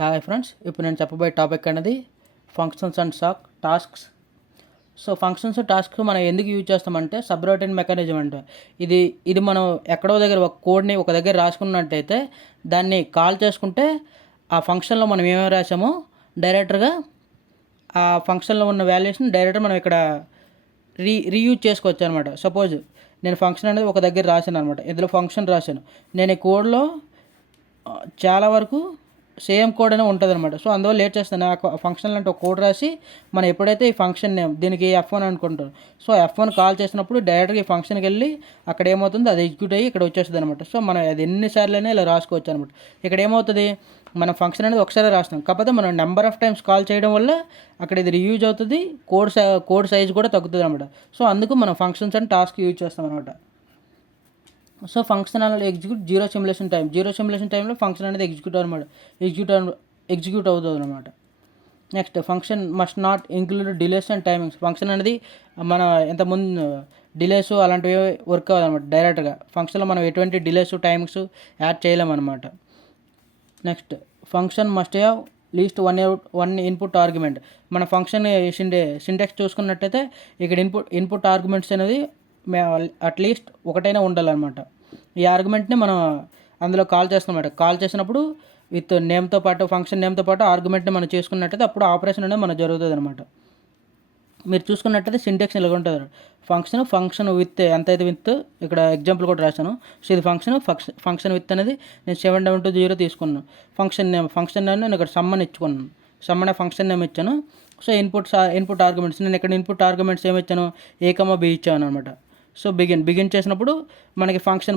Hi friends, ఇప్పుడు నేను చెప్పబోయే టాపిక్ అనేది functions and tasks. So functions tasks మనం ఎందుకు యూజ్ చేస్తామంటే సబ్ రొటీన్ మెకానిజం అంటే ఇది మనం ఎక్కడో దగ్గర ఒక కోడ్ని ఒక దగ్గర రాసుకున్నట్టయితే దాన్ని కాల్ చేసుకుంటే ఆ ఫంక్షన్లో మనం ఏమేమి రాసామో డైరెక్టర్గా ఆ ఫంక్షన్లో ఉన్న వాల్యూస్ని డైరెక్టర్ మనం ఇక్కడ రీయూజ్ చేసుకోవచ్చు అనమాట. సపోజ్ నేను ఫంక్షన్ అనేది ఒక దగ్గర రాశాను అనమాట, ఇందులో ఫంక్షన్ రాశాను. నేను ఈ కోడ్లో చాలా వరకు సేమ్ కోడ్ అనే ఉంటుంది అనమాట. సో అందువల్ల లేట్ చేస్తాను. ఆ ఫంక్షన్ అంటే ఒక కోడ్ రాసి మనం ఎప్పుడైతే ఈ ఫంక్షన్ నేమ్ దీనికి F1 అనుకుంటాం, సో F1 కాల్ చేసినప్పుడు డైరెక్ట్గా ఈ ఫంక్షన్కి వెళ్ళి అక్కడ ఏమవుతుంది అది ఎగ్జిక్యూట్ అయ్యి ఇక్కడ వచ్చేస్తుంది అనమాట. సో మనం అది ఎన్నిసార్లైనా ఇలా రాసుకోవచ్చు అనమాట. ఇక్కడ ఏమవుతుంది, మన ఫంక్షన్ అనేది ఒకసారి రాస్తాం, కాకపోతే మనం నెంబర్ ఆఫ్ టైమ్స్ కాల్ చేయడం వల్ల అక్కడ ఇది రీయూజ్ అవుతుంది, కోడ్ సైజ్ కూడా తగ్గుతుంది అనమాట. సో అందుకు మనం ఫంక్షన్స్ అండ్ టాస్క్ యూజ్ చేస్తాం అనమాట. సో ఫంక్షన్ అనేది జీరో సిమ్యులేషన్ టైంలో ఫంక్షన్ అనేది ఎగ్జిక్యూట్ అవుతుంది అనమాట. Next function must not include delays and timings. Function అనేది మన ఇంతకుముందు డిలేస్ అలాంటివి వర్క్ అవ్వదన్నమాట. డైరెక్ట్గా ఫంక్షన్లో మనం ఎటువంటి డిలేస్ టైమింగ్స్ యాడ్ చేయలేమన్నమాట. Next function must have least one input argument. మన ఫంక్షన్ సింటాక్స్ చూసుకున్నట్టయితే ఇక్కడ ఇన్పుట్ ఆర్గ్యుమెంట్స్ అనేది అట్లీస్ట్ ఒకటైనా ఉండాలన్నమాట. ఈ ఆర్గ్యుమెంట్ని మనం అందులో కాల్ చేస్తామన్నమాట. కాల్ చేసినప్పుడు విత్ నేమ్తో పాటు ఫంక్షన్ నేమ్తో పాటు ఆర్గ్యుమెంట్ని మనం చేసుకున్నట్టయితే అప్పుడు ఆపరేషన్ అనేది మనకు జరుగుతుంది అనమాట. మీరు చూసుకున్నట్టయితే సింటాక్స్ ఇలా ఉంటుంది. ఫంక్షన్ విత్ ఎంతైతే విత్ ఇక్కడ ఎగ్జాంపుల్ కూడా రాశాను. సో ఇది ఫంక్షన్ విత్ అనేది నేను 770 తీసుకున్నాను. ఫంక్షన్ నేమ్ నేను ఇక్కడ సమ్ అని ఇచ్చుకున్నాను. సమ్ అనే ఫంక్షన్ నేమ్ ఇచ్చాను. సో ఇన్పుట్ ఆర్గ్యుమెంట్స్ నేను ఇక్కడ ఇన్పుట్ ఆర్గ్యుమెంట్స్ ఏమి ఇచ్చాను, A, B ఇచ్చాను అనమాట. సో బిగిన్ చేసినప్పుడు మనకి ఫంక్షన్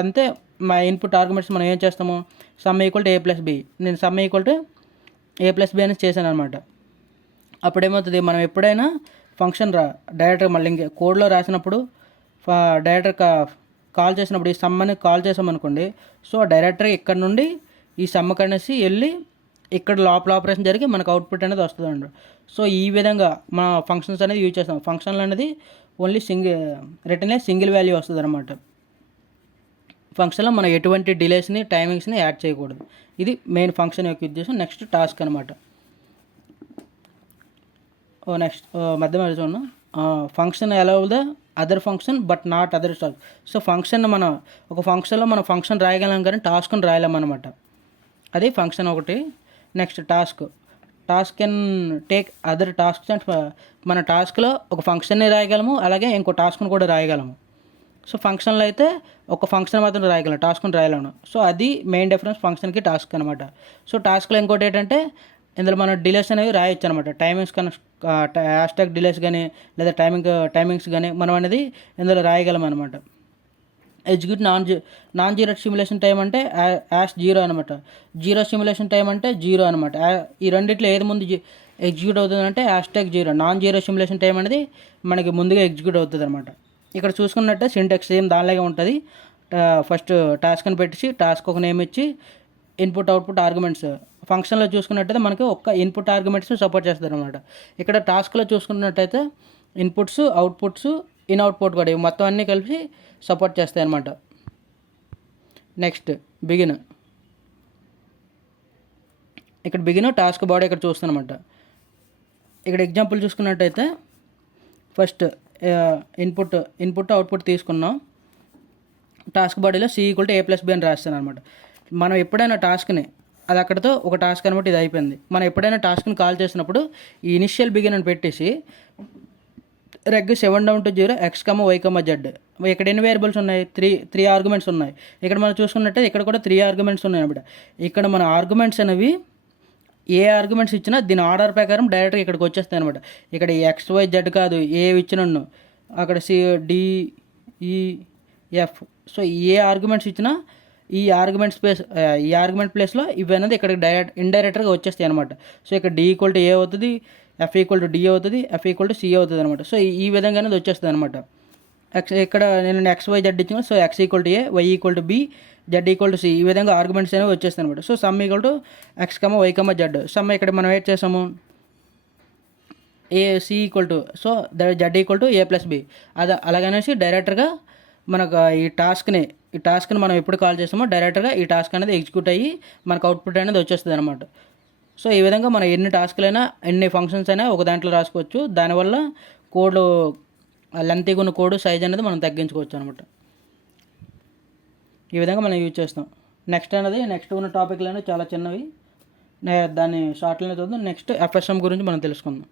అంతే. మా ఇన్పుట్ ఆర్గ్యుమెంట్స్ మనం ఏం చేస్తాము, సమ్ ఈక్వల్ టు A+B. నేను సమ్ ఈక్వల్ టు A+B అని చేశాను అనమాట. అప్పుడు ఏమవుతుంది, మనం ఎప్పుడైనా ఫంక్షన్ డైరెక్ట్గా మళ్ళీ ఇంకే కోడ్లో రాసినప్పుడు డైరెక్ట్గా కాల్ చేసినప్పుడు ఈ సమ్ అని కాల్ చేసామనుకోండి, సో డైరెక్ట్గా ఇక్కడ నుండి ఈ సమ్ కనేసి వెళ్ళి ఇక్కడ లోపల ఆపరేషన్ జరిగి మనకు అవుట్పుట్ అనేది వస్తుంది అండి. సో ఈ విధంగా మన ఫంక్షన్స్ అనేది యూజ్ చేస్తాం. ఫంక్షన్లు అనేది ఓన్లీ రిటర్న్ సింగిల్ వాల్యూ వస్తుంది అనమాట. ఫంక్షన్లో మనం ఎటువంటి డిలేస్ని టైమింగ్స్ని యాడ్ చేయకూడదు. ఇది మెయిన్ ఫంక్షన్ యొక్క ఉద్దేశం. నెక్స్ట్ టాస్క్ అనమాట. నెక్స్ట్ మధ్య చూడండి, function allow the other function but not other task. So ఒక ఫంక్షన్లో మనం ఫంక్షన్ రాయగలం కానీ టాస్క్ని రాయలేమన్నమాట. అది ఫంక్షన్ ఒకటి. Next task can take other tasks and మన టాస్క్లో ఒక ఫంక్షన్ని రాయగలము, అలాగే ఇంకో టాస్క్ను కూడా రాయగలము. సో ఫంక్షన్లో అయితే ఒక ఫంక్షన్ మాత్రం రాయగలం, టాస్క్ని రాయలేము. సో అది మెయిన్ డిఫరెన్స్ ఫంక్షన్కి టాస్క్ అనమాట. సో టాస్క్లో ఇంకోటి ఏంటంటే ఇందులో మనం డిలేస్ అనేవి రాయొచ్చు అనమాట. టైమింగ్స్ కానీ హ్యాష్ట్యాగ్ డిలేస్ కానీ లేదా టైమింగ్స్ కానీ మనం అనేది ఇందులో రాయగలం అనమాట. Execute non zero simulation time అంటే #0 అనమాట. జీరో సిమ్యులేషన్ టైం అంటే 0 అనమాట. ఈ రెండిట్లో ఏది ముందు ఎగ్జిక్యూట్ అవుతుంది అంటే #0. నాన్ జీరో సిమ్యులేషన్ టైం అనేది మనకి ముందుగా ఎగ్జిక్యూట్ అవుతుంది అనమాట. ఇక్కడ చూసుకున్నట్టే సింటాక్స్ సేమ్ దానిలాగే ఉంటుంది. ఫస్ట్ టాస్క్ అని పెట్టేసి టాస్క్ ఒక నేమ్ ఇచ్చి ఇన్పుట్ అవుట్పుట్ ఆర్గ్యుమెంట్స్. ఫంక్షన్లో చూసుకున్నట్టయితే మనకి ఒక్క ఇన్పుట్ ఆర్గ్యుమెంట్స్ సపోర్ట్ చేస్తారు అనమాట. ఇక్కడ టాస్క్లో చూసుకున్నట్టయితే ఇన్పుట్స్ అవుట్పుట్స్ అవుట్పుట్ కూడా ఇవి మొత్తం అన్నీ కలిపి సపోర్ట్ చేస్తాయి అన్నమాట. నెక్స్ట్ బిగిన్ టాస్క్ బాడీ ఇక్కడ చూస్తానమాట. ఇక్కడ ఎగ్జాంపుల్ చూసుకున్నట్టయితే ఫస్ట్ ఇన్పుట్ అవుట్పుట్ తీసుకున్నాం. టాస్క్ బాడీలో C = A+B అని రాస్తాను అనమాట. మనం ఎప్పుడైనా టాస్క్ని అది అక్కడితో ఒక టాస్క్ అనమాట, ఇది అయిపోయింది. మనం ఎప్పుడైనా టాస్క్ని కాల్ చేసినప్పుడు ఈ ఇనిషియల్ బిగిన్ అని పెట్టేసి రెగ్ 770 X, Y, Z. ఇక్కడ ఎన్ని వేరియబుల్స్ ఉన్నాయి, త్రీ ఆర్గ్యుమెంట్స్ ఉన్నాయి. ఇక్కడ మనం చూసుకున్నట్టే ఇక్కడ కూడా 3 ఆర్గ్యుమెంట్స్ ఉన్నాయి అనమాట. ఇక్కడ మన ఆర్గ్యుమెంట్స్ అనేవి ఏ ఆర్గ్యుమెంట్స్ ఇచ్చినా దీని ఆర్డర్ ప్రకారం డైరెక్ట్గా ఇక్కడికి వచ్చేస్తాయి అనమాట. ఇక్కడ XYZ కాదు, ఏ ఇచ్చినన్ను అక్కడ CDEF. సో ఏ ఆర్గ్యుమెంట్స్ ఇచ్చినా ఈ ఆర్గ్యుమెంట్ ప్లేస్లో ఇవి అనేది ఇక్కడ ఇండైరెక్ట్గా వచ్చేస్తాయి అనమాట. సో ఇక్కడ D = A అవుతుంది, F = D అవుతుంది, F = C అవుతుంది అనమాట. సో ఈ విధంగా అనేది వచ్చేస్తుంది అనమాట. ఇక్కడ నేను XYZ ఇచ్చిన, so X = A, Y = B, Z = C. ఈ విధంగా ఆర్గ్యుమెంట్స్ అనేవి వచ్చేస్తాయి అనమాట. So some = X, Y, Z. Some ఇక్కడ మనం ఏం చేసాము, C = సో Z = A+B. అలాగనేసి డైరెక్టర్గా మనకు ఈ టాస్క్ని ఈ టాస్క్ని మనం ఎప్పుడు కాల్ చేస్తామో డైరెక్ట్గా ఈ టాస్క్ అనేది ఎగ్జిక్యూట్ అయ్యి మనకు అవుట్పుట్ అనేది వచ్చేస్తుంది అనమాట. సో ఈ విధంగా మనం ఎన్ని టాస్క్లైనా ఎన్ని ఫంక్షన్స్ అయినా ఒక దాంట్లో రాసుకోవచ్చు. దానివల్ల కోడ్ లెంతీగా ఉన్న కోడ్ సైజ్ అనేది మనం తగ్గించుకోవచ్చు అనమాట. ఈ విధంగా మనం యూజ్ చేస్తాం. నెక్స్ట్ ఉన్న టాపిక్లు అనేవి చాలా చిన్నవి, దాన్ని షార్ట్లోనే చూద్దాం. నెక్స్ట్ ఎఫ్ఎస్ఎం గురించి మనం తెలుసుకుందాం.